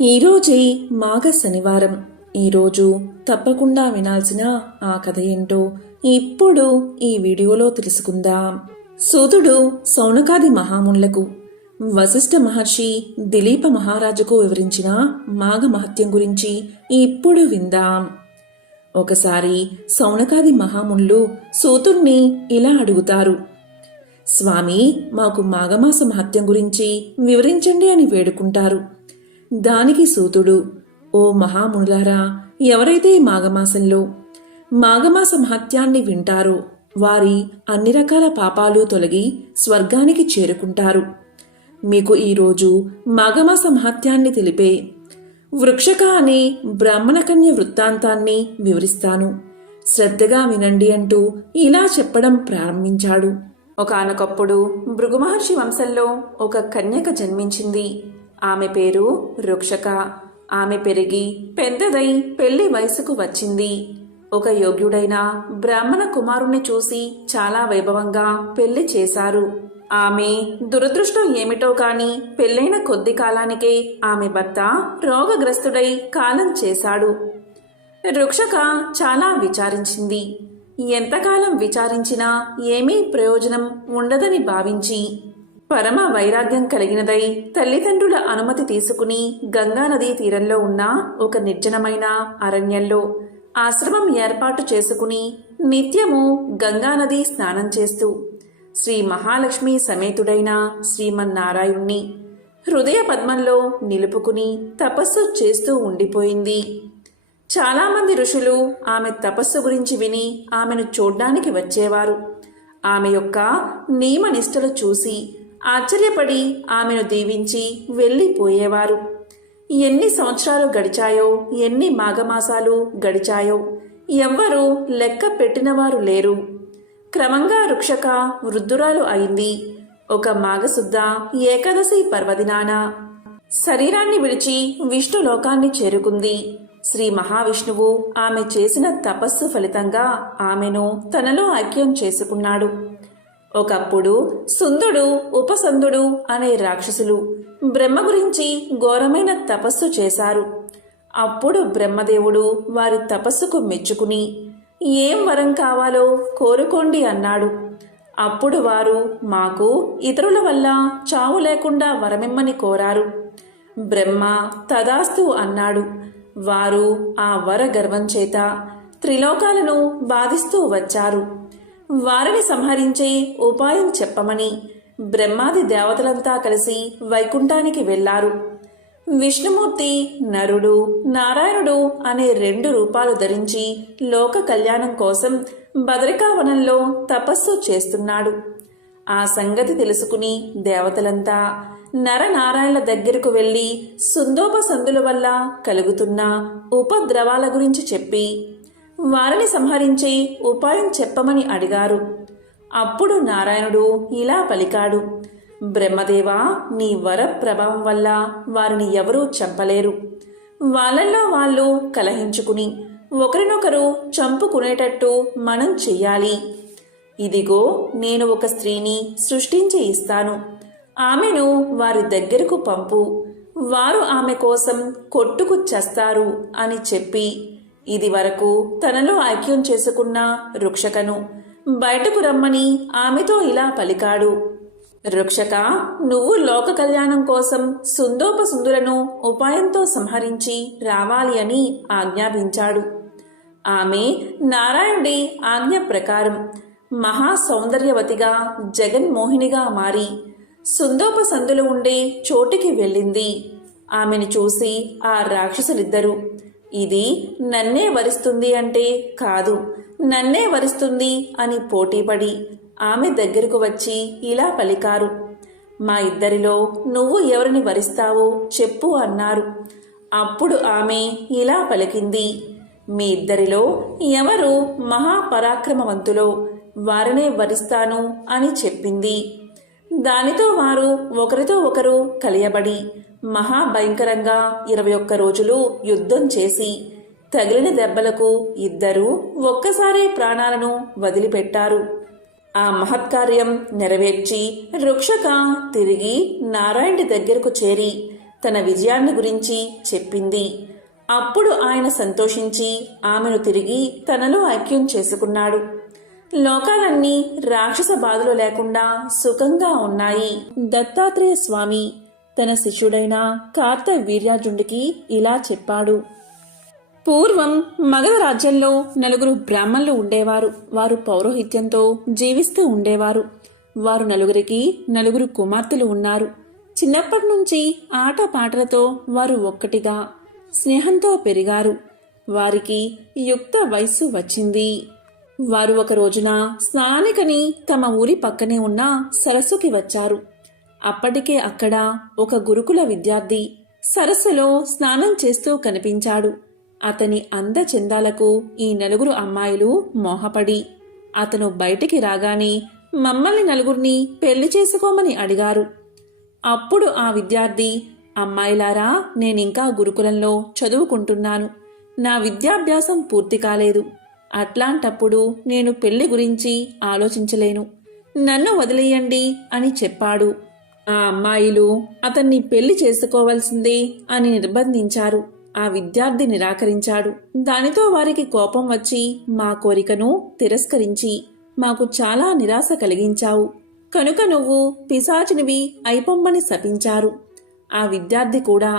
ఈరోజే మాఘ శనివారం. ఈరోజు తప్పకుండా వినాల్సిన ఆ కథ ఏంటో ఇప్పుడు ఈ వీడియోలో తెలుసుకుందాం. సూతుడు సౌనకాది మహామునులకు వశిష్ఠ మహర్షి దిలీప మహారాజుకు వివరించిన మాఘ మహత్యం గురించి ఇప్పుడు విందాం. ఒకసారి సౌనకాది మహామునులు సూతుణ్ణి ఇలా అడుగుతారు. స్వామి, మాకు మాఘమాస మహత్యం గురించి వివరించండి అని వేడుకుంటారు. దానికి సూతుడు, ఓ మహామునులారా, ఎవరైతే మాఘమాసంలో మాఘమాస మహత్యాన్ని వింటారో వారి అన్ని రకాల పాపాలు తొలగి స్వర్గానికి చేరుకుంటారు. మీకు ఈరోజు మాఘమాస మహత్యాన్ని తెలిపే వృక్షక అనే బ్రాహ్మణకన్య వృత్తాంతాన్ని వివరిస్తాను. శ్రద్ధగా వినండి అంటూ ఇలా చెప్పడం ప్రారంభించాడు. ఒకానొకప్పుడు భృగు మహర్షి వంశంలో ఒక కన్యక జన్మించింది. ఆమె పేరు వృక్షక. ఆమె పెరిగి పెద్దదై పెళ్లి వయసుకు వచ్చింది. ఒక యోగ్యుడైన బ్రాహ్మణ కుమారుణ్ణి చూసి చాలా వైభవంగా పెళ్లి చేశారు. ఆమె దురదృష్టం ఏమిటో కాని పెళ్లైన కొద్ది కాలానికే ఆమె భర్త రోగగ్రస్తుడై కాలం చేశాడు. వృక్షక చాలా విచారించింది. ఎంతకాలం విచారించినా ఏమీ ప్రయోజనం ఉండదని భావించి పరమ వైరాగ్యం కలిగినదై తల్లిదండ్రుల అనుమతి తీసుకుని గంగానదీ తీరంలో ఉన్న ఒక నిర్జనమైన అరణ్యంలో ఆశ్రమం ఏర్పాటు చేసుకుని నిత్యము గంగానది స్నానం చేస్తూ శ్రీ మహాలక్ష్మి సమేతుడైన శ్రీమన్నారాయణ్ణి హృదయ పద్మంలో నిలుపుకుని తపస్సు చేస్తూ ఉండిపోయింది. చాలామంది ఋషులు ఆమె తపస్సు గురించి విని ఆమెను చూడ్డానికి వచ్చేవారు. ఆమె యొక్క నియమనిష్టలు చూసి ఆశ్చర్యపడి ఆమెను దీవించి వెళ్ళిపోయేవారు. ఎన్ని సంవత్సరాలు గడిచాయో, ఎన్ని మాఘమాసాలు గడిచాయో ఎవ్వరూ లెక్క పెట్టినవారు లేరు. క్రమంగా వృక్షక వృద్ధురాలు అయింది. ఒక మాఘశుద్ధ ఏకాదశి పర్వదినాన శరీరాన్ని విడిచి విష్ణు లోకాన్ని చేరుకుంది. శ్రీ మహావిష్ణువు ఆమె చేసిన తపస్సు ఫలితంగా ఆమెను తనలో ఐక్యం చేసుకున్నాడు. ఒకప్పుడు సుందుడు, ఉపసందుడు అనే రాక్షసులు బ్రహ్మ గురించి ఘోరమైన తపస్సు చేశారు. అప్పుడు బ్రహ్మదేవుడు వారి తపస్సుకు మెచ్చుకుని ఏం వరం కావాలో కోరుకోండి అన్నాడు. అప్పుడు వారు మాకు ఇతరుల వల్ల చావు లేకుండా వరమిమ్మని కోరారు. బ్రహ్మ తదాస్తు అన్నాడు. వారు ఆ వర గర్వం చేత త్రిలోకాలను బాధిస్తూ వచ్చారు. వారిని సంహరించే ఉపాయం చెప్పమని బ్రహ్మాది దేవతలంతా కలిసి వైకుంఠానికి వెళ్లారు. విష్ణుమూర్తి నరుడు, నారాయణుడు అనే 2 రూపాలు ధరించి లోక కళ్యాణం కోసం బదరికావనంలో తపస్సు చేస్తున్నాడు. ఆ సంగతి తెలుసుకుని దేవతలంతా నరనారాయణల దగ్గరకు వెళ్లి సుందోపసందుల వల్ల కలుగుతున్న ఉపద్రవాల గురించి చెప్పి వారిని సంహరించే ఉపాయం చెప్పమని అడిగారు. అప్పుడు నారాయణుడు ఇలా పలికాడు. బ్రహ్మదేవా, నీ వర ప్రభావం వల్ల వారిని ఎవరూ చంపలేరు. వాళ్ళల్లో వాళ్ళు కలహించుకుని ఒకరినొకరు చంపుకునేటట్టు మనం చెయ్యాలి. ఇదిగో, నేను ఒక స్త్రీని సృష్టించి ఇస్తాను. ఆమెను వారి దగ్గరకు పంపు. వారు ఆమె కోసం కొట్టుకు చస్తారు అని చెప్పి ఇది వరకు తనలో ఐక్యం చేసుకున్న వృక్షకను బయటకు రమ్మని ఆమెతో ఇలా పలికాడు. వృక్షక, నువ్వు లోక కళ్యాణం కోసం సుందోపసుందులను ఉపాయంతో సంహరించి రావాలి అని ఆజ్ఞాపించాడు. ఆమె నారాయణుడి ఆజ్ఞ ప్రకారం మహా సౌందర్యవతిగా జగన్మోహినిగా మారి సుందోపసందులు ఉండే చోటికి వెళ్ళింది. ఆమెను చూసి ఆ రాక్షసులిద్దరూ ఇది నన్నే వరిస్తుంది అంటే కాదు, నన్నే వరిస్తుంది అని పోటీపడి ఆమె దగ్గరకు వచ్చి ఇలా పలికారు. మా ఇద్దరిలో నువ్వు ఎవరిని వరిస్తావో చెప్పు అన్నారు. అప్పుడు ఆమె ఇలా పలికింది. మీ ఇద్దరిలో ఎవరు మహాపరాక్రమవంతులో వారినే వరిస్తాను అని చెప్పింది. దానితో వారు ఒకరితో ఒకరు కలియబడి మహాభయంకరంగా 21 రోజులు యుద్ధం చేసి తగిలిన దెబ్బలకు ఇద్దరూ ఒక్కసారే ప్రాణాలను వదిలిపెట్టారు. ఆ మహత్కార్యం నెరవేర్చి వృక్షక తిరిగి నారాయణుడి దగ్గరకు చేరి తన విజయాన్ని గురించి చెప్పింది. అప్పుడు ఆయన సంతోషించి ఆమెను తిరిగి తనలో ఐక్యం చేసుకున్నాడు. లోకాలన్నీ రాక్షస బాధలు లేకుండా సుఖంగా ఉన్నాయి. దత్తాత్రేయ స్వామి తన శిష్యుడైన కార్తవీర్యార్జునుడికి ఇలా చెప్పాడు. పూర్వం మగధ రాజ్యంలో 4 బ్రాహ్మణులు ఉండేవారు. వారు పౌరోహిత్యంతో జీవిస్తూ ఉండేవారు. వారు 4 కుమార్తెలు ఉన్నారు. చిన్నప్పటి నుంచి ఆటపాటలతో వారు ఒక్కటిగా స్నేహంతో పెరిగారు. వారికి యుక్త వయస్సు వచ్చింది. వారు ఒక రోజున స్నానికని తమ ఊరి పక్కనే ఉన్న సరస్సుకి వచ్చారు. అప్పటికే అక్కడ ఒక గురుకుల విద్యార్థి సరస్సులో స్నానం చేస్తూ కనిపించాడు. అతని అందచందాలకు ఈ 4 అమ్మాయిలు మోహపడి అతను బయటికి రాగానే మమ్మల్ని 4 పెళ్లి చేసుకోమని అడిగారు. అప్పుడు ఆ విద్యార్థి, అమ్మాయిలారా, నేనింకా గురుకులంలో చదువుకుంటున్నాను. నా విద్యాభ్యాసం పూర్తి కాలేదు. అట్లాంటప్పుడు నేను పెళ్లి గురించి ఆలోచించలేను. నన్ను వదిలేయండి అని చెప్పాడు. ఆ అమ్మాయిలు అతన్ని పెళ్లి చేసుకోవాల్సిందే అని నిర్బంధించారు. ఆ విద్యార్థి నిరాకరించాడు. దానితో వారికి కోపం వచ్చి మా కోరికను తిరస్కరించి మాకు చాలా నిరాశ కలిగించావు, కనుక నువ్వు పిశాచినివి అయిపొమ్మని శపించారు. ఆ విద్యార్థి కూడా,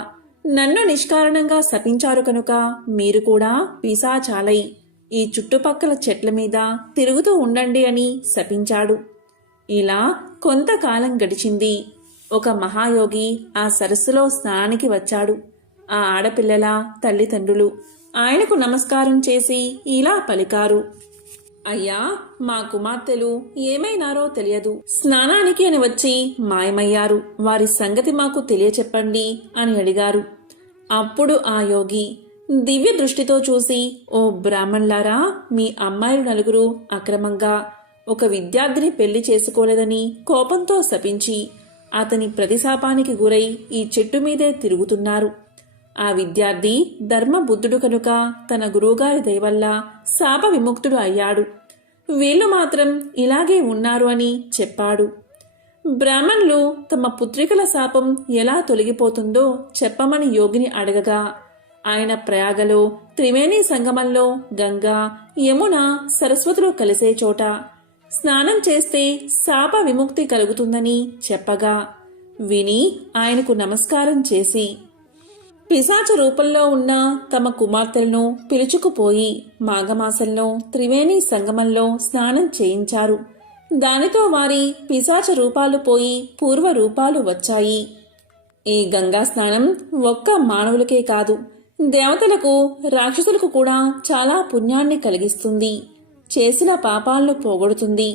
నన్ను నిష్కారణంగా శపించారు కనుక మీరు కూడా పిశాచాలై ఈ చుట్టుపక్కల చెట్ల మీద తిరుగుతూ ఉండండి అని శపించాడు. ఇలా కొంతకాలం గడిచింది. ఒక మహాయోగి ఆ సరస్సులో స్నానానికి వచ్చాడు. ఆ ఆడపిల్లల తల్లిదండ్రులు ఆయనకు నమస్కారం చేసి ఇలా పలికారు. అయ్యా, మా కుమార్తెలు ఏమైనారో తెలియదు. స్నానానికి అని వచ్చి మాయమయ్యారు. వారి సంగతి మాకు తెలియచెప్పండి అని అడిగారు. అప్పుడు ఆ యోగి దివ్య దృష్టితో చూసి, ఓ బ్రాహ్మణులారా, మీ అమ్మాయిలు 4 అక్రమంగా ఒక విద్యార్థిని పెళ్లి చేసుకోలేదని కోపంతో శపించి అతని ప్రతిశాపానికి గురై ఈ చెట్టు మీదే తిరుగుతున్నారు. ఆ విద్యార్థి ధర్మబుద్ధుడు కనుక తన గురువుగారి దయవల్ల శాప విముక్తుడు అయ్యాడు. వీళ్ళు మాత్రం ఇలాగే ఉన్నారు అని చెప్పాడు. బ్రాహ్మణులు తమ పుత్రికల శాపం ఎలా తొలగిపోతుందో చెప్పమని యోగిని అడగగా, ఆయన ప్రయాగలో త్రివేణి సంగమంలో గంగా, యమున, సరస్వతులు కలిసే చోట స్నానం చేస్తే శాప విముక్తి కలుగుతుందని చెప్పగా విని ఆయనకు నమస్కారం చేసి పిశాచ రూపంలో ఉన్న తమ కుమార్తెలను పిలుచుకుపోయి మాఘమాసంలో త్రివేణి సంగమంలో స్నానం చేయించారు. దానితో వారి పిశాచ రూపాలు పోయి పూర్వ రూపాలు వచ్చాయి. ఈ గంగా స్నానం ఒక్క మానవులకే కాదు, దేవతలకు, రాక్షసులకు కూడా చాలా పుణ్యాన్ని కలిగిస్తుంది. చేసిన పాపాలను పోగొడుతుంది.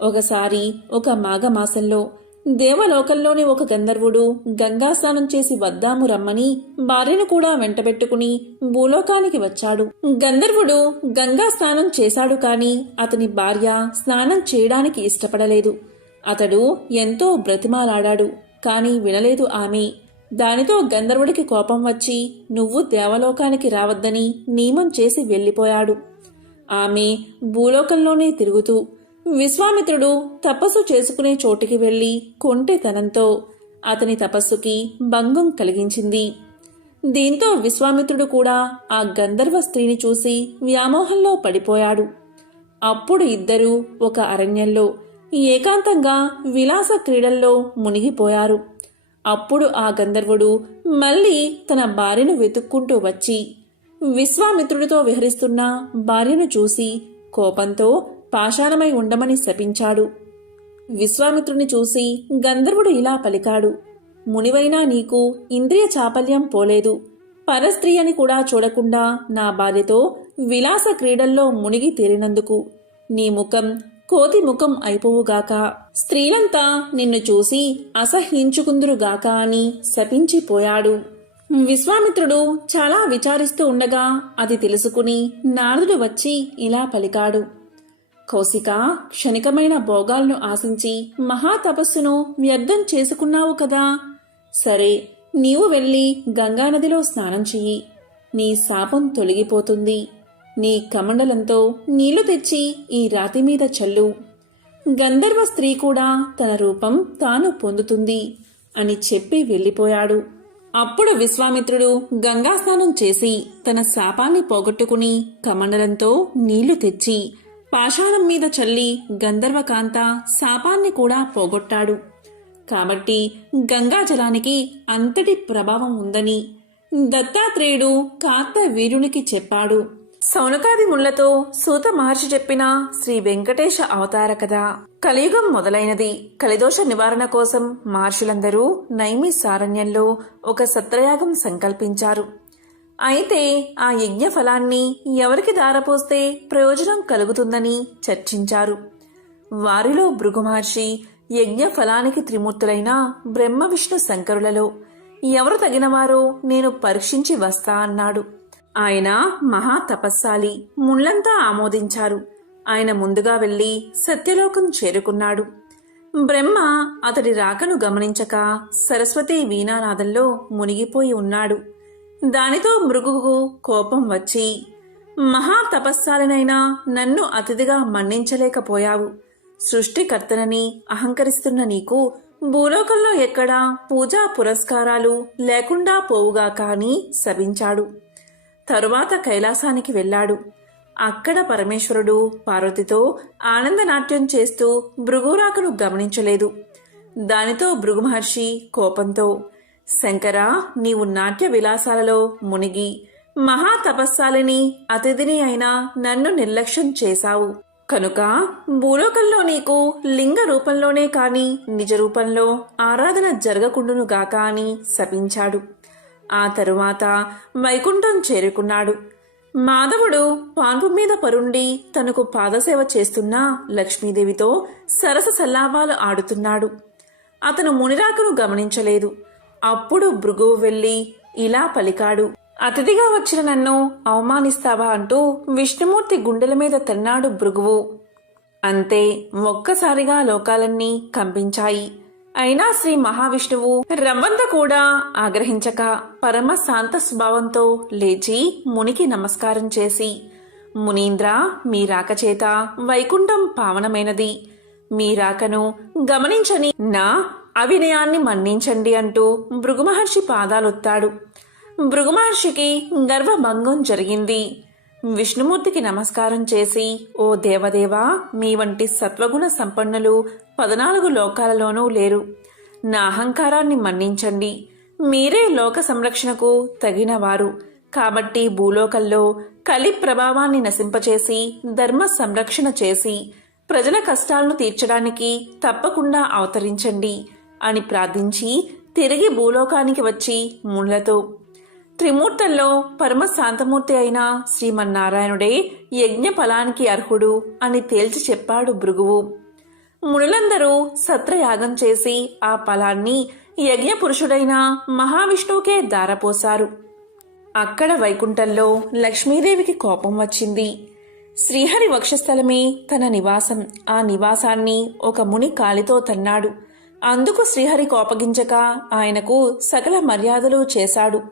ఒకసారి ఒక మాఘమాసంలో దేవలోకంలోని ఒక గంధర్వుడు గంగా స్నానం చేసి వద్దాము రమ్మని భార్యను కూడా వెంటబెట్టుకుని భూలోకానికి వచ్చాడు. గంధర్వుడు గంగా స్నానం చేశాడు కాని అతని భార్య స్నానం చేయడానికి ఇష్టపడలేదు. అతడు ఎంతో బ్రతిమాలాడాడు, కాని వినలేదు ఆమె. దానితో గంధర్వుడికి కోపం వచ్చి నువ్వు దేవలోకానికి రావద్దని నియమం చేసి వెళ్లిపోయాడు. ఆమె భూలోకంలోనే తిరుగుతూ విశ్వామిత్రుడు తపస్సు చేసుకునే చోటికి వెళ్లి కొంటెతనంతో అతని తపస్సుకి భంగం కలిగించింది. దీంతో విశ్వామిత్రుడు కూడా ఆ గంధర్వ స్త్రీని చూసి వ్యామోహంలో పడిపోయాడు. అప్పుడు ఇద్దరూ ఒక అరణ్యంలో ఏకాంతంగా విలాస క్రీడల్లో మునిగిపోయారు. అప్పుడు ఆ గంధర్వుడు మళ్లీ తన భార్యను వెతుక్కుంటూ వచ్చి విశ్వామిత్రుడితో విహరిస్తున్న భార్యను చూసి కోపంతో పాషాణమై ఉండమని శపించాడు. విశ్వామిత్రుని చూసి గంధర్వుడు ఇలా పలికాడు. మునివైనా నీకు ఇంద్రియ చాపల్యం పోలేదు. పరస్త్రీ అని కూడా చూడకుండా నా భార్యతో విలాస క్రీడల్లో మునిగి తేలినందుకు నీ ముఖం కోతి ముఖం అయిపోవుగాక. స్త్రీలంతా నిన్ను చూసి అసహ్యించుకుందురుగాక అని శపించిపోయాడు. విశ్వామిత్రుడు చాలా విచారిస్తూ ఉండగా అది తెలుసుకుని నారదుడు వచ్చి ఇలా పలికాడు. కౌశిక, క్షణికమైన భోగాలను ఆశించి మహాతపస్సును వ్యర్థం చేసుకున్నావు కదా. సరే, నీవు వెళ్ళి గంగానదిలో స్నానం చెయ్యి. నీ శాపం తొలగిపోతుంది. నీ కమండలంతో నీళ్లు తెచ్చి ఈ రాతి మీద చల్లు. గంధర్వ స్త్రీ కూడా తన రూపం తాను పొందుతుంది అని చెప్పి వెళ్ళిపోయాడు. అప్పుడు విశ్వామిత్రుడు గంగా స్నానం చేసి తన శాపాన్ని పోగొట్టుకుని కమండలంతో నీళ్లు తెచ్చి పాషాణం మీద చల్లి గంధర్వకాంత శాపాన్ని కూడా పోగొట్టాడు. కాబట్టి గంగా జలానికి అంతటి ప్రభావం ఉందని దత్తాత్రేయుడు కార్తవీర్యునికి చెప్పాడు. సౌనకాది ముళ్లతో సూత మహర్షి చెప్పిన శ్రీ వెంకటేశ అవతార కథ. కలియుగం మొదలైనది. కలిదోష నివారణ కోసం మహర్షులందరూ నైమిసారణ్యంలో ఒక సత్రయాగం సంకల్పించారు. అయితే ఆ యజ్ఞ ఫలాన్ని ఎవరికి దారపోస్తే ప్రయోజనం కలుగుతుందని చర్చించారు. వారిలో భృగు మహర్షి యజ్ఞ ఫలానికి త్రిమూర్తులైన బ్రహ్మ విష్ణు శంకరులలో ఎవరు తగినవారో నేను పరీక్షించి వస్తా అన్నాడు. ఆయన మహా తపస్సాలి. ముళ్లంతా ఆమోదించారు. ఆయన ముందుగా వెళ్లి సత్యలోకం చేరుకున్నాడు. బ్రహ్మ అతడి రాకను గమనించక సరస్వతి వీణానాదంలో మునిగిపోయి ఉన్నాడు. దానితో భృగుకు కోపం వచ్చి, మహా తపస్సాలనైనా నన్ను అతిథిగా మన్నించలేకపోయావు. సృష్టికర్తనని అహంకరిస్తున్న నీకు భూలోకంలో ఎక్కడా పూజా పురస్కారాలు లేకుండా పోవుగా కాని శపించాడు. తరువాత కైలాసానికి వెళ్లాడు. అక్కడ పరమేశ్వరుడు పార్వతితో ఆనందనాట్యం చేస్తూ భృగురాకను గమనించలేదు. దానితో భృగు మహర్షి కోపంతో, శంకరా, నీవు నాట్య విలాసాలలో మునిగి మహా తపస్సాలిని అతిథిని అయినా నన్ను నిర్లక్ష్యం చేశావు. కనుక భూలోకంలో నీకు లింగ రూపంలోనే కాని నిజ రూపంలో ఆరాధన జరగకుండునుగాక అని శపించాడు. ఆ తరువాత వైకుంఠం చేరుకున్నాడు. మాధవుడు పాన్పు మీద పరుండి తనకు పాదసేవ చేస్తున్న లక్ష్మీదేవితో సరస సల్లాపాలు ఆడుతున్నాడు. అతను మునిరాకను గమనించలేదు. అప్పుడు భృగువు వెళ్లి ఇలా పలికాడు. అతిథిగా వచ్చిన నన్ను అవమానిస్తావా అంటూ విష్ణుమూర్తి గుండెల మీద తన్నాడు భృగువు. అంతే, ఒక్కసారిగా లోకాలన్నీ కంపించాయి. అయినా శ్రీ మహావిష్ణువు రవ్వంత కూడా ఆగ్రహించక పరమ శాంత స్వభావంతో లేచి మునికి నమస్కారం చేసి, మునీంద్ర, మీ రాకచేత వైకుంఠం పావనమైనది. మీ రాకను గమనించని నా అవినయాన్ని మన్నించండి అంటూ భృగు మహర్షి పాదాలొత్తాడు. భృగు మహర్షికి గర్వభంగం జరిగింది. విష్ణుమూర్తికి నమస్కారం చేసి, ఓ దేవదేవా, మీ వంటి సత్వగుణ సంపన్నులు 14 లోకాలలోనూ లేరు. నా అహంకారాన్ని మన్నించండి. మీరే లోక సంరక్షణకు తగినవారు. కాబట్టి భూలోకంలో కలి ప్రభావాన్ని నశింపచేసి ధర్మ సంరక్షణ చేసి ప్రజల కష్టాలను తీర్చడానికి తప్పకుండా అవతరించండి అని ప్రార్థించి తిరిగి భూలోకానికి వచ్చి ముళ్లతో, త్రిమూర్తుల్లో పరమ శాంతమూర్తి అయిన శ్రీమన్నారాయణుడే యజ్ఞ ఫలానికి అర్హుడు అని తేల్చి చెప్పాడు భృగువు. మునులందరూ సత్రయాగం చేసి ఆ ఫలాన్ని యజ్ఞ పురుషుడైన మహావిష్ణువుకే దారపోశారు. అక్కడ వైకుంఠంలో లక్ష్మీదేవికి కోపం వచ్చింది. శ్రీహరి వక్షస్థలమే తన నివాసం. ఆ నివాసాన్ని ఒక ముని కాలితో తన్నాడు. అందుకు శ్రీహరి కోపగించక ఆయనకు సకల మర్యాదలు చేశాడు.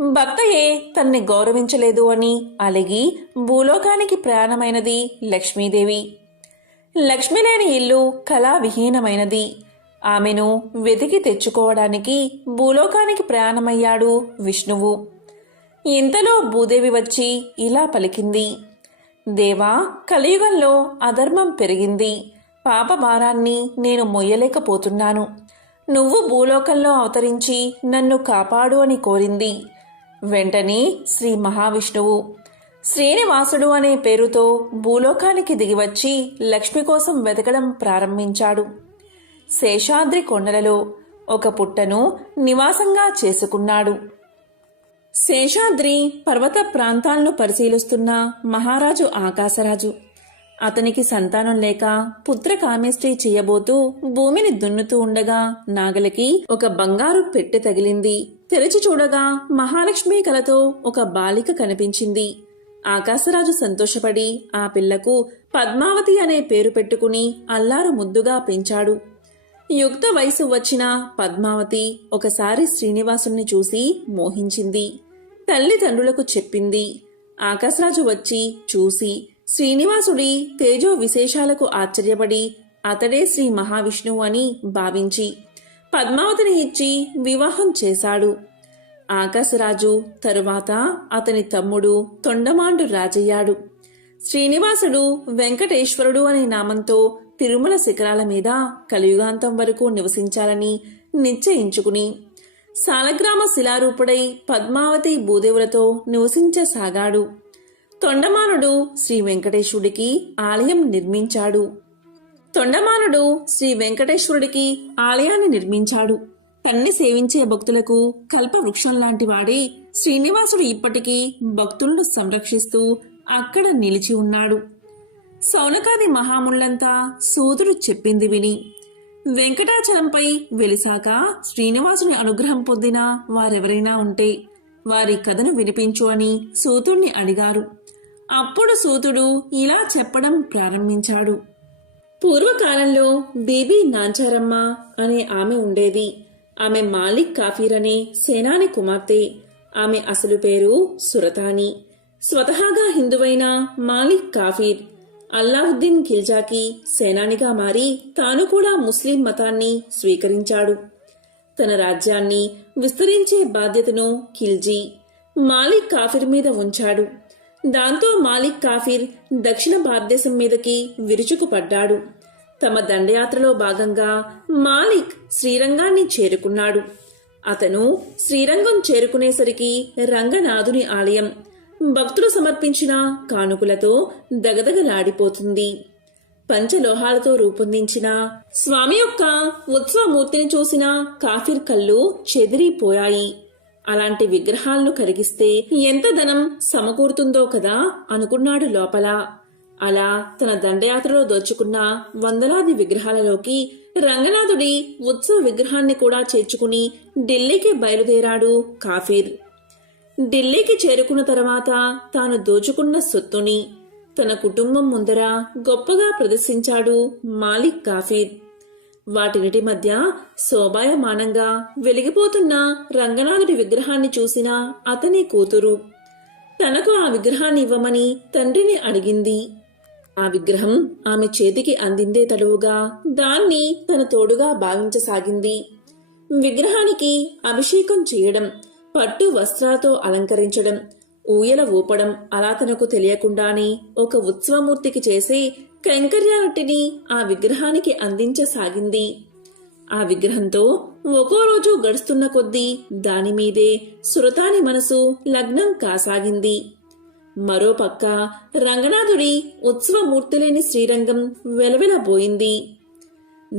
భర్తయే తన్ని గౌరవించలేదు అని అలిగి భూలోకానికి ప్రయాణమైనది లక్ష్మీదేవి. లక్ష్మి లేని ఇల్లు కళావిహీనమైనది. ఆమెను వెతికి తెచ్చుకోవడానికి భూలోకానికి ప్రయాణమయ్యాడు విష్ణువు. ఇంతలో భూదేవి వచ్చి ఇలా పలికింది. దేవా, కలియుగంలో అధర్మం పెరిగింది. పాప భారాన్ని నేను మొయ్యలేకపోతున్నాను. నువ్వు భూలోకంలో అవతరించి నన్ను కాపాడు అని కోరింది. వెంటనే శ్రీ మహావిష్ణువు శ్రీనివాసుడు అనే పేరుతో భూలోకానికి దిగివచ్చి లక్ష్మి కోసం వెతకడం ప్రారంభించాడు. శేషాద్రి కొండలలో ఒక పుట్టను నివాసంగా చేసుకున్నాడు. శేషాద్రి పర్వత ప్రాంతాలను పరిశీలిస్తున్న మహారాజు ఆకాశరాజు. అతనికి సంతానం లేక పుత్రకామేష్టి చేయబోతూ భూమిని దున్నుతూ ఉండగా నాగలికి ఒక బంగారు పెట్టె తగిలింది. తెరిచి చూడగా మహాలక్ష్మి కలతో ఒక బాలిక కనిపించింది. ఆకాశరాజు సంతోషపడి ఆ పిల్లకు పద్మావతి అనే పేరు పెట్టుకుని అల్లారు ముద్దుగా పెంచాడు. యుక్త వయసు వచ్చిన పద్మావతి ఒకసారి శ్రీనివాసుణ్ణి చూసి మోహించింది. తల్లిదండ్రులకు చెప్పింది. ఆకాశరాజు వచ్చి చూసి శ్రీనివాసుడి తేజో విశేషాలకు ఆశ్చర్యపడి అతడే శ్రీ మహావిష్ణువు అని భావించి పద్మావతిని ఇచ్చి వివాహం చేశాడు. ఆకాశరాజు తరువాత అతని తమ్ముడు తొండమాండు రాజయ్యాడు. శ్రీనివాసుడు వెంకటేశ్వరుడు అనే నామంతో తిరుమల శిఖరాల మీద కలియుగాంతం వరకు నివసించాలని నిశ్చయించుకుని సాలగ్రామ శిలారూపుడై పద్మావతి భూదేవులతో నివసించసాగాడు. తొండమానుడు శ్రీ వెంకటేశ్వరుడికి ఆలయం నిర్మించాడు. ఆలయాన్ని నిర్మించాడు. తన్ని సేవించే భక్తులకు కల్పవృక్షం లాంటి వాడే శ్రీనివాసుడు ఇప్పటికీ భక్తులను సంరక్షిస్తూ అక్కడ నిలిచి ఉన్నాడు. సౌనకాది మహాముళ్లంతా సోదరుడు చెప్పింది విని వెంకటాచలంపై వెలిసాక శ్రీనివాసుని అనుగ్రహం పొందిన వారెవరైనా ఉంటే వారి కథను వినిపించు అని సూతుడిని అడిగారు. అప్పుడు సూతుడు ఇలా చెప్పడం ప్రారంభించాడు. పూర్వకాలంలో బీబీ నాంచారమ్మ అనే ఆమె ఉండేది. ఆమె మాలిక్ కాఫీర్ అనే సేనాని కుమార్తె. ఆమె అసలు పేరు సురతాని. స్వతహాగా హిందువైన మాలిక్ కాఫీర్ అల్లావుద్దీన్ ఖిల్జాకి సేనానిగా మారి తాను కూడా ముస్లిం మతాన్ని స్వీకరించాడు. తన రాజ్యాన్ని విస్తరించే బాధ్యతను ఖిల్జీ మాలిక్ కాఫీర్ మీద ఉంచాడు. దాంతో మాలిక్ కాఫీర్ దక్షిణ భారతదేశం మీదకి విరుచుకుపడ్డాడు. తమ దండయాత్రలో భాగంగా మాలిక్ శ్రీరంగాన్ని చేరుకున్నాడు. అతను శ్రీరంగం చేరుకునేసరికి రంగనాథుని ఆలయం భక్తులు సమర్పించిన కానుకలతో దగదగలాడిపోతుంది. పంచలోహాలతో రూపొందించిన స్వామి యొక్క ఉత్సవమూర్తిని చూసిన కాఫీర్ కళ్ళు చెదిరిపోయాయి. అలాంటి విగ్రహాలను కరిగిస్తే ఎంత ధనం సమకూరుతుందో కదా అనుకున్నాడు లోపల. అలా తన దండయాత్రలో దోచుకున్న వందలాది విగ్రహాలలోకి రంగనాథుడి ఉత్సవ విగ్రహాన్ని కూడా చేర్చుకుని ఢిల్లీకి బయలుదేరాడు కాఫీర్. ఢిల్లీకి చేరుకున్న తర్వాత తాను దోచుకున్న సొత్తుని తన కుటుంబం ముందర గొప్పగా ప్రదర్శించాడు మాలిక్ కాఫీర్. వాటినిటి మధ్య శోభాయమానంగా వెలిగిపోతున్న రంగనాథుడి విగ్రహాన్ని చూసిన అతని కూతురు తనకు ఆ విగ్రహాన్ని ఇవ్వమని తండ్రిని అడిగింది. ఆ విగ్రహం ఆమె చేతికి అందిందే తడువుగా దాన్ని తన తోడుగా భావించసాగింది. విగ్రహానికి అభిషేకం చేయడం, పట్టు వస్త్రాలతో అలంకరించడం, ఊయల ఊపడం అలా తనకు తెలియకుండానే ఒక ఉత్సవమూర్తికి చేసే కైంకర్యాలటిని ఆ విగ్రహానికి అందించసాగింది. ఆ విగ్రహంతో ఒక్కో రోజు గడుస్తున్న కొద్దీ దానిమీదే సురతాని మనసు లగ్నం కాసాగింది. మరోపక్క రంగనాథుడి ఉత్సవమూర్తిలేని శ్రీరంగం వెలవెలబోయింది.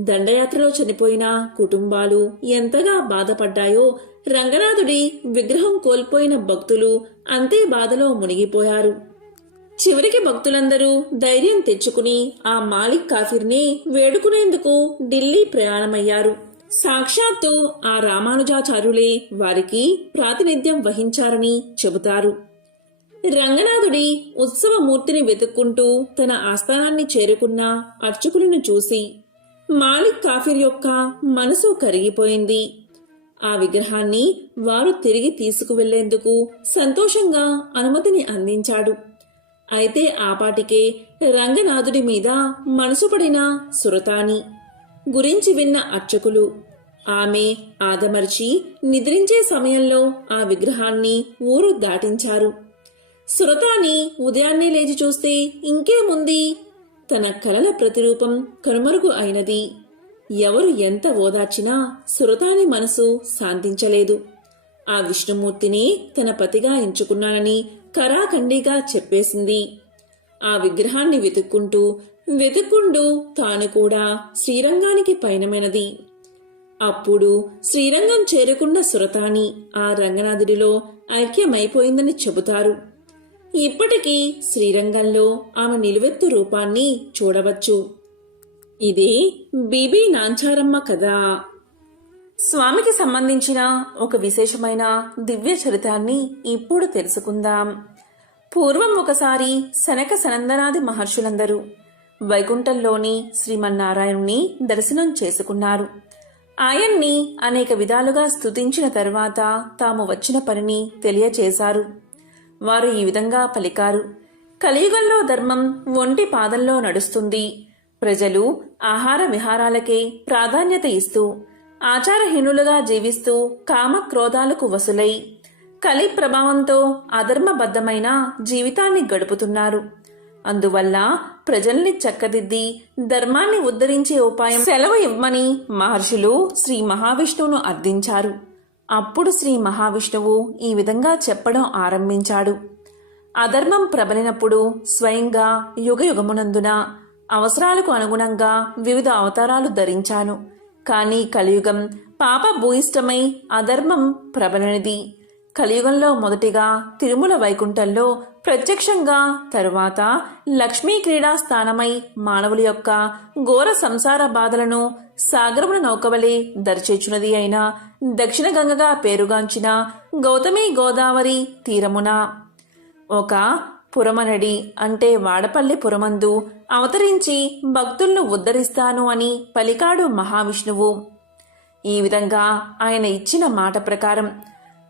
దండయాత్రలో చనిపోయిన కుటుంబాలు ఎంతగా బాధపడ్డాయో రంగనాథుడి విగ్రహం కోల్పోయిన భక్తులు అంతే బాధలో మునిగిపోయారు. చివరికి భక్తులందరూ ధైర్యం తెచ్చుకుని ఆ మాలిక్ కాఫీర్ని వేడుకునేందుకు ఢిల్లీ ప్రయాణమయ్యారు. సాక్షాత్తు ఆ రామానుజాచార్యులే వారికి ప్రాతినిధ్యం వహించారని చెబుతారు. రంగనాథుడి ఉత్సవమూర్తిని వెతుక్కుంటూ తన ఆస్థానాన్ని చేరుకున్న అర్చకులను చూసి మాలిక్ కాఫీర్ యొక్క మనసు కరిగిపోయింది. ఆ విగ్రహాన్ని వారు తిరిగి తీసుకువెళ్లేందుకు సంతోషంగా అనుమతిని అందించాడు. అయితే ఆపాటికే రంగనాథుడి మీద మనసు పడిన సురతాని గురించి విన్న అర్చకులు ఆమె ఆదమర్చి నిద్రించే సమయంలో ఆ విగ్రహాన్ని ఊరు దాటించారు. సురతాని ఉదయాన్నే లేచి చూస్తే ఇంకేముంది, తన కలల ప్రతిరూపం కనుమరుగు అయినది. ఎవరు ఎంత ఓదార్చినా సురతాని మనసు శాంతించలేదు. ఆ విష్ణుమూర్తిని తన పతిగా ఎంచుకున్నానని కరాఖండిగా చెప్పేసింది. ఆ విగ్రహాన్ని వెతుక్కుంటూ తాను కూడా శ్రీరంగానికి పయనమైనది. అప్పుడు శ్రీరంగం చేరుకున్న సురతాని ఆ రంగనాథుడిలో ఐక్యమైపోయిందని చెబుతారు. ఇప్పటికీ శ్రీరంగంలో ఆమె నిలువెత్తు రూపాన్ని చూడవచ్చు. ఇదే బీబీ నాంచారమ్మ కథ. స్వామికి సంబంధించిన ఒక విశేషమైన దివ్య చరితాన్ని ఇప్పుడు తెలుసుకుందాం. పూర్వం ఒకసారి సనక సనందనాది మహర్షులందరూ వైకుంఠంలోని శ్రీమన్నారాయణుని దర్శనం చేసుకున్నారు. ఆయన్ని అనేక విధాలుగా స్తుతించిన తరువాత తాము వచ్చిన పనిని తెలియచేశారు. వారు ఈ విధంగా పలికారు: కలియుగంలో ధర్మం ఒంటి పాదంలో నడుస్తుంది. ప్రజలు ఆహార విహారాలకే ప్రాధాన్యత ఇస్తూ ఆచారహీనులుగా జీవిస్తూ కామక్రోధాలకు వసులై కలి ప్రభావంతో అధర్మబద్ధమైన జీవితాన్ని గడుపుతున్నారు. అందువల్ల ప్రజల్ని చక్కదిద్ది ధర్మాన్ని ఉద్ధరించే ఉపాయం సెలవు ఇవ్వమని మహర్షులు శ్రీ మహావిష్ణువును అర్థించారు. అప్పుడు శ్రీ మహావిష్ణువు ఈ విధంగా చెప్పడం ఆరంభించాడు. అధర్మం ప్రబలినప్పుడు స్వయంగా యుగయుగమునందున అవసరాలకు అనుగుణంగా వివిధ అవతారాలు ధరించాను. కానీ కలియుగం పాప భూయిష్టమై అధర్మం ప్రబలనిది. కలియుగంలో మొదటిగా తిరుమల వైకుంఠంలో ప్రత్యక్షంగా, తరువాత లక్ష్మీ క్రీడా స్థానమై మానవుల యొక్క ఘోర సంసార బాధలను సాగరమున నౌకవలే దరిచేచున్నది అయిన దక్షిణ గంగగా పేరుగాంచిన గౌతమి గోదావరి తీరమున ఒక పురమనడి అంటే వాడపల్లి పురమందు అవతరించి భక్తులను ఉద్ధరిస్తాను అని పలికాడు మహావిష్ణువు. ఈ విధంగా ఆయన ఇచ్చిన మాట ప్రకారం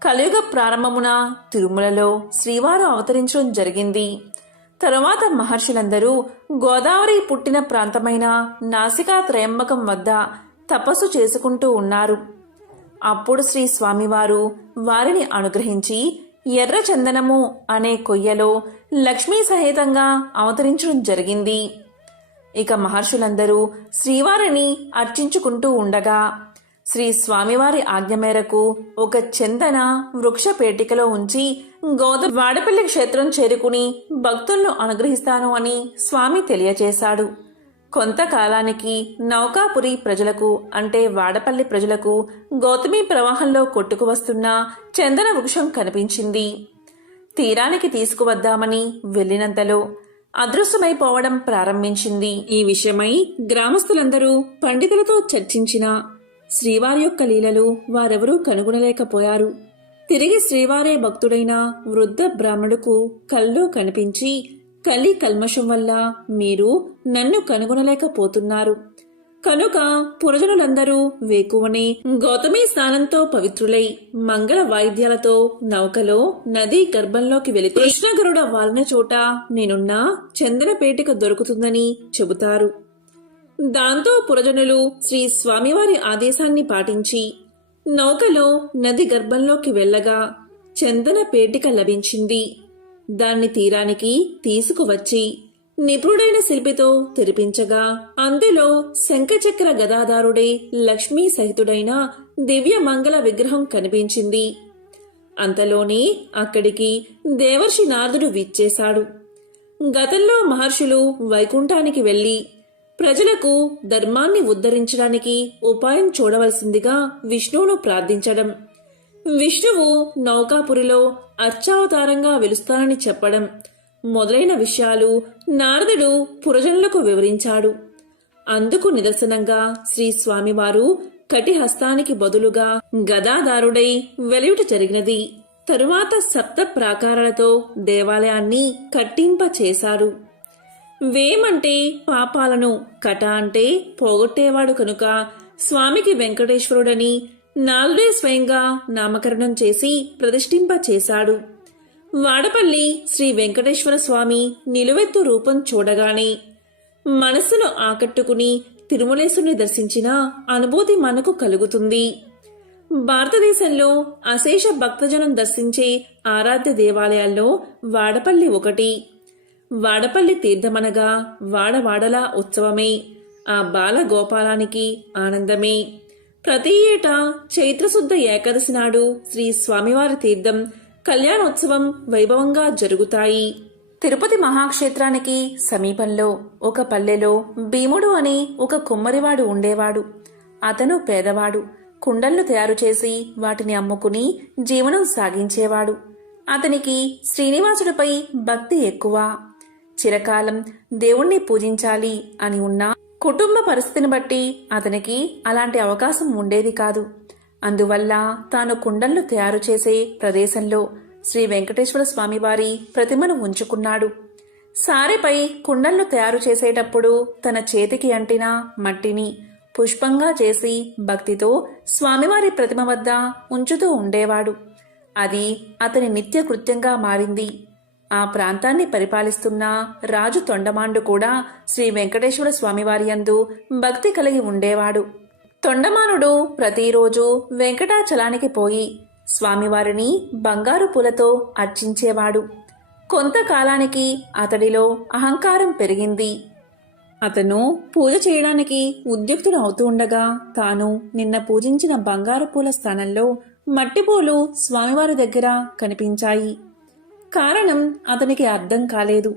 కలియుగ ప్రారంభమున తిరుమలలో శ్రీవారు అవతరించడం జరిగింది. తరువాత మహర్షులందరూ గోదావరి పుట్టిన ప్రాంతమైన నాసికా త్రయంబకం వద్ద తపస్సు చేసుకుంటూ ఉన్నారు. అప్పుడు శ్రీ స్వామివారు వారిని అనుగ్రహించి ఎర్ర చందనము అనే కొయ్యలో లక్ష్మీ సహితంగా అవతరించడం జరిగింది. ఇక మహర్షులందరూ శ్రీవారిని అర్చించుకుంటూ ఉండగా శ్రీ స్వామివారి ఆజ్ఞ మేరకు ఒక చందన వృక్ష పేటికలో ఉంచి వాడపల్లి క్షేత్రం చేరుకుని భక్తులను అనుగ్రహిస్తాను అని స్వామి తెలియచేశాడు. కొంతకాలానికి నౌకాపురి ప్రజలకు అంటే వాడపల్లి ప్రజలకు గౌతమి ప్రవాహంలో కొట్టుకు వస్తున్న చందన వృక్షం కనిపించింది. తీరానికి తీసుకువద్దామని వెళ్ళినంతలో అదృశ్యమైపోవడం ప్రారంభించింది. ఈ విషయమై గ్రామస్తులందరూ పండితులతో చర్చించిన శ్రీవారి యొక్క లీలలు వారెవరూ కనుగొనలేకపోయారు. తిరిగి శ్రీవారే భక్తుడైన వృద్ధ బ్రాహ్మణుడుకు కల్లో కనిపించి, కలి కల్మషం వల్ల మీరు నన్ను కనుగొనలేకపోతున్నారు కనుక పురజనులందరూ వేకువనే గౌతమి స్నానంతో పవిత్రులై మంగళ వాయిద్యాలతో నౌకలో నదీ గర్భంలోకి వెళితే కృష్ణగరుడ వాలిన చోట నేనున్న చందనపేటిక దొరుకుతుందని చెబుతారు. దాంతో పురజనులు శ్రీ స్వామివారి ఆదేశాన్ని పాటించి నౌకలో నది గర్భంలోకి వెళ్ళగా చందన పేటిక లభించింది. దాన్ని తీరానికి తీసుకువచ్చి నిపుణుడైన శిల్పితో తెరిపించగా అందులో శంఖచక్ర గదాధారుడే లక్ష్మీ సహితుడైన దివ్య మంగళ విగ్రహం కనిపించింది. అంతలోనే అక్కడికి దేవర్షి నారదుడు విచ్చేశాడు. గతంలో మహర్షులు వైకుంఠానికి వెళ్లి ప్రజలకు ధర్మాన్ని ఉద్ధరించడానికి ఉపాయం చూడవలసిందిగా విష్ణువును ప్రార్థించడం, విష్ణువు నౌకాపురిలో అర్చావతారంగా వెలుస్తానని చెప్పడం మొదలైన విషయాలు నారదుడు పురజనులకు వివరించాడు. అందుకు నిదర్శనంగా శ్రీ స్వామివారు కటిహస్తానికి బదులుగా గదాధారుడై వెలుయుట జరిగినది. తరువాత సప్త ప్రాకారాలతో దేవాలయాన్ని కట్టింప చేశారు. వేమంటే పాపాలను, కట అంటే పోగొట్టేవాడు కనుక స్వామికి వెంకటేశ్వరుడని నాలుడే స్వయంగా నామకరణం చేసి ప్రతిష్ఠింప చేశాడు. వాడపల్లి శ్రీ వెంకటేశ్వర స్వామి నిలువెత్తు రూపం చూడగానే మనస్సును ఆకట్టుకుని తిరుమలేశుని దర్శించిన అనుభూతి మనకు కలుగుతుంది. భారతదేశంలో అశేష భక్తజనం దర్శించే ఆరాధ్య దేవాలయాల్లో వాడపల్లి ఒకటి. వాడపల్లి తీర్థమనగా వాడవాడలా ఉత్సవమే, ఆ బాల గోపాలానికి ఆనందమే. ప్రతి ఏటా చైత్రశుద్ధ ఏకాదశి నాడు శ్రీ స్వామివారి తీర్థం కళ్యాణోత్సవం వైభవంగా జరుగుతాయి. తిరుపతి మహాక్షేత్రానికి సమీపంలో ఒక పల్లెలో భీముడు అని ఒక కుమ్మరివాడు ఉండేవాడు. అతను పేదవాడు. కుండలను తయారు చేసి వాటిని అమ్ముకుని జీవనం సాగించేవాడు. అతనికి శ్రీనివాసుడిపై భక్తి ఎక్కువ. చిరకాలం దేవుణ్ణి పూజించాలి అని ఉన్నా కుటుంబ పరిస్థితిని బట్టి అతనికి అలాంటి అవకాశం ఉండేది కాదు. అందువల్ల తాను కుండలను తయారు చేసే ప్రదేశంలో శ్రీ వెంకటేశ్వర స్వామివారి ప్రతిమను ఉంచుకున్నాడు. సారెపై కుండలను తయారు చేసేటప్పుడు తన చేతికి అంటిన మట్టిని పుష్పంగా చేసి భక్తితో స్వామివారి ప్రతిమ వద్ద ఉంచుతూ ఉండేవాడు. అది అతని నిత్య కృత్యంగా మారింది. ఆ ప్రాంతాన్ని పరిపాలిస్తున్న రాజు తొండమాండు కూడా శ్రీ వెంకటేశ్వర స్వామివారి యందు భక్తి కలిగి ఉండేవాడు. తొండమానుడు ప్రతిరోజు వెంకటాచలానికి పోయి స్వామివారిని బంగారు పూలతో అర్చించేవాడు. కొంతకాలానికి అతడిలో అహంకారం పెరిగింది. అతను పూజ చేయడానికి ఉద్యుక్తుడు అవుతూ ఉండగా తాను నిన్న పూజించిన బంగారు పూల స్థానంలో మట్టిపూలు స్వామివారి దగ్గర కనిపించాయి. కారణం అతనికి అర్థం కాలేదు.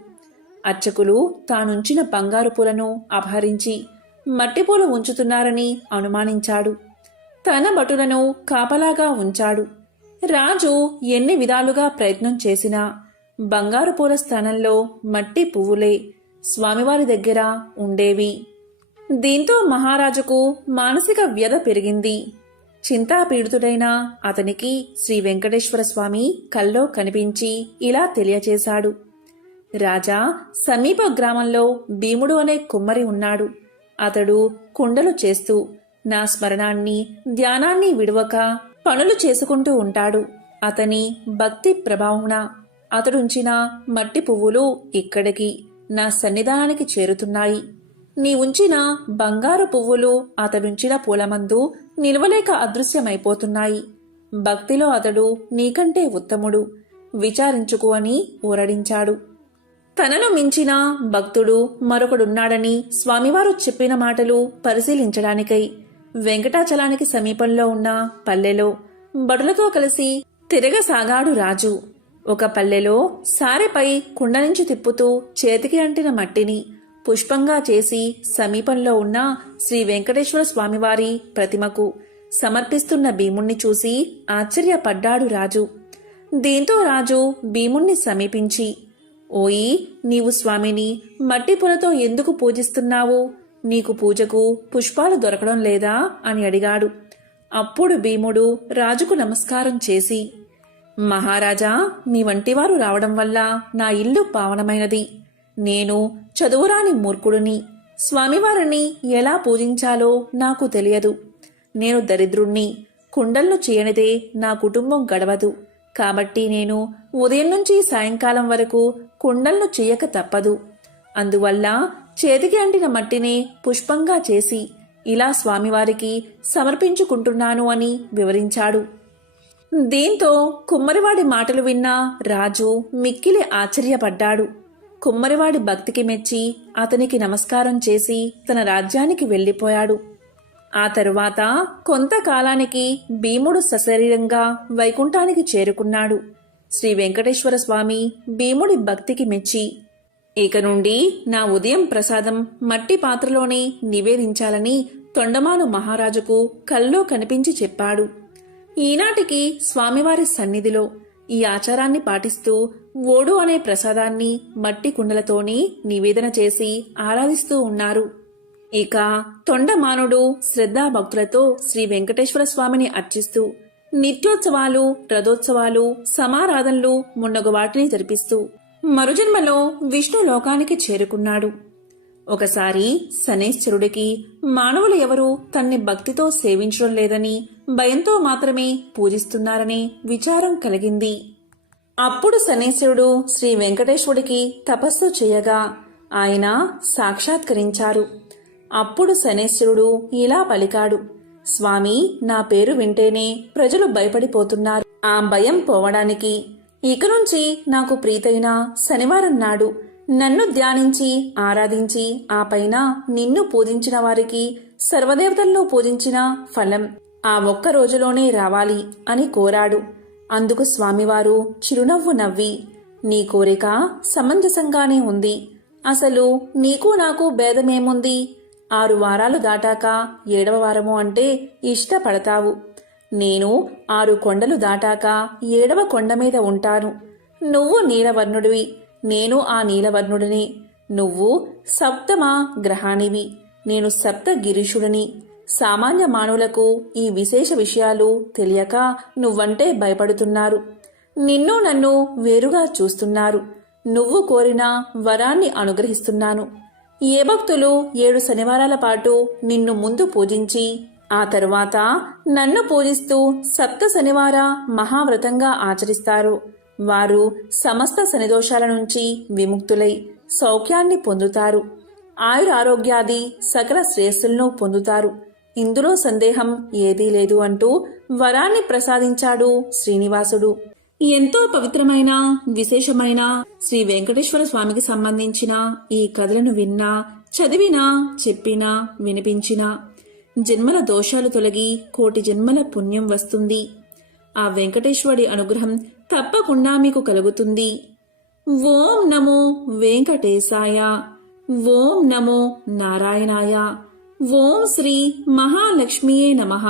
అర్చకులు తానుంచిన బంగారు పూలను అపహరించి మట్టిపూలు ఉంచుతున్నారని అనుమానించాడు. తన భటులను కాపలాగా ఉంచాడు. రాజు ఎన్ని విధాలుగా ప్రయత్నం చేసినా బంగారు పూల స్థానంలో మట్టి పువ్వులే స్వామివారి దగ్గర ఉండేవి. దీంతో మహారాజుకు మానసిక వ్యధ పెరిగింది. చింతాపీడితుడైన అతనికి శ్రీ వెంకటేశ్వర స్వామి కల్లో కనిపించి ఇలా తెలియచేశాడు. రాజా, సమీప గ్రామంలో భీముడు అనే కుమ్మరి ఉన్నాడు. అతడు కుండలు చేస్తూ నా స్మరణాన్ని ధ్యానాన్ని విడువక పనులు చేసుకుంటూ ఉంటాడు. అతని భక్తి ప్రభావమున అతడుంచిన మట్టి పువ్వులు ఇక్కడికి నా సన్నిధానానికి చేరుతున్నాయి. నీ ఉంచిన బంగారు పువ్వులు అతడుంచిన పూలమందు నిలవలేక అదృశ్యమైపోతున్నాయి. భక్తిలో అతడు నీకంటే ఉత్తముడు, విచారించుకు అని ఊరడించాడు. తనను మించిన భక్తుడు మరొకడున్నాడని స్వామివారు చెప్పిన మాటలు పరిశీలించడానికై వెంకటాచలానికి సమీపంలో ఉన్న పల్లెలో బడులతో కలిసి తిరగసాగాడు రాజు. ఒక పల్లెలో సారెపై కుండ నుంచి తిప్పుతూ చేతికి అంటిన మట్టిని పుష్పంగా చేసి సమీపంలో ఉన్న శ్రీ వెంకటేశ్వర స్వామివారి ప్రతిమకు సమర్పిస్తున్న భీముణ్ణి చూసి ఆశ్చర్యపడ్డాడు రాజు. దీంతో రాజు భీముణ్ణి సమీపించి, ఓయి, నీవు స్వామిని మట్టి పూలతో ఎందుకు పూజిస్తున్నావు? నీకు పూజకు పుష్పాలు దొరకడం లేదా అని అడిగాడు. అప్పుడు భీముడు రాజుకు నమస్కారం చేసి, మహారాజా, మీ వంటివారు రావడం వల్ల నా ఇల్లు పావనమైనది. నేను చదువురాని మూర్ఖుడిని. స్వామివారిని ఎలా పూజించాలో నాకు తెలియదు. నేను దరిద్రుణ్ణి. కుండలను చేయనిదే నా కుటుంబం గడవదు. కాబట్టి నేను ఉదయం నుంచి సాయంకాలం వరకు కుండలను చేయక తప్పదు. అందువల్ల చేతికి అంటిన మట్టిని పుష్పంగా చేసి ఇలా స్వామివారికి సమర్పించుకుంటున్నాను అని వివరించాడు. దీంతో కుమ్మరివాడి మాటలు విన్న రాజు మిక్కిలి ఆశ్చర్యపడ్డాడు. కుమ్మరివాడి భక్తికి మెచ్చి అతనికి నమస్కారం చేసి తన రాజ్యానికి వెళ్లిపోయాడు. ఆ తరువాత కొంతకాలానికి భీముడు సశరీరంగా వైకుంఠానికి చేరుకున్నాడు. శ్రీ వెంకటేశ్వర స్వామి భీముడి భక్తికి మెచ్చి, ఇక నుండి నా ఉదయం ప్రసాదం మట్టి పాత్రలోనే నివేదించాలని తొండమాను మహారాజుకు కల్లో కనిపించి చెప్పాడు. ఈనాటికి స్వామివారి సన్నిధిలో ఈ ఆచారాన్ని పాటిస్తూ ఓడు అనే ప్రసాదాన్ని మట్టి కుండలతోని నివేదన చేసి ఆరాధిస్తూ ఉన్నారు. ఇక తొండమానుడు శ్రద్ధాభక్తులతో శ్రీ వెంకటేశ్వర స్వామిని అర్చిస్తూ నిత్యోత్సవాలు, రథోత్సవాలు, సమారాధనలు మున్నగు వాటిని జరిపిస్తూ మరుజన్మలో విష్ణు లోకానికి చేరుకున్నాడు. ఒకసారి శనైశ్చరుడికి మానవులు ఎవరూ తన్ని భక్తితో సేవించడం లేదని, భయంతో మాత్రమే పూజిస్తున్నారనే విచారం కలిగింది. అప్పుడు శనైశ్వరుడు శ్రీ వెంకటేశ్వరుడికి తపస్సు చేయగా ఆయన సాక్షాత్కరించారు. అప్పుడు శనైశ్వరుడు ఇలా పలికాడు, స్వామి, నా పేరు వింటేనే ప్రజలు భయపడిపోతున్నారు. ఆ భయం పోవడానికి ఇక నుంచి నాకు ప్రీతైన శనివారం నాడు నన్ను ధ్యానించి ఆరాధించి ఆ పైన నిన్ను పూజించిన వారికి సర్వదేవతల్లో పూజించిన ఫలం ఆ ఒక్క రోజులోనే రావాలి అని కోరాడు. అందుకు స్వామివారు చిరునవ్వు నవ్వి, నీ కోరిక సమంజసంగానే ఉంది. అసలు నీకు నాకు భేదమేముంది? 6 వారాలు దాటాక 7వ వారము అంటే ఇష్టపడతావు. నేను 6 కొండలు దాటాక 7వ కొండ మీద ఉంటాను. నువ్వు నీలవర్ణుడివి, నేను ఆ నీలవర్ణుడిని. నువ్వు సప్తమ గ్రహానివి, నేను సప్తగిరీషుడిని. సామాన్య మానవులకు ఈ విశేష విషయాలు తెలియక నువ్వంటే భయపడుతున్నారు. నిన్ను నన్ను వేరుగా చూస్తున్నారు. నువ్వు కోరిన వరాన్ని అనుగ్రహిస్తున్నాను. ఏ భక్తులు 7 శనివారాల పాటు నిన్ను ముందు పూజించి ఆ తరువాత నన్ను పూజిస్తూ సప్త శనివార మహావ్రతంగా ఆచరిస్తారు, వారు సమస్త శనిదోషాల నుంచి విముక్తులై సౌఖ్యాన్ని పొందుతారు. ఆయురారోగ్యాది సకల శ్రేయస్సులను పొందుతారు. ఇందులో సందేహం ఏదీ లేదు అంటూ వరాన్ని ప్రసాదించాడు శ్రీనివాసుడు. ఎంతో పవిత్రమైన విశేషమైన శ్రీ వెంకటేశ్వర స్వామికి సంబంధించిన ఈ కథలను విన్నా, చదివినా, చెప్పినా, వినిపించినా జన్మల దోషాలు తొలగి కోటి జన్మల పుణ్యం వస్తుంది. ఆ వెంకటేశ్వరుడి అనుగ్రహం తప్పకుండా మీకు కలుగుతుంది. ఓం నమో వెంకటేశాయ. ఓం నమో నారాయణాయ. ఓం శ్రీ మహాలక్ష్మియే నమః.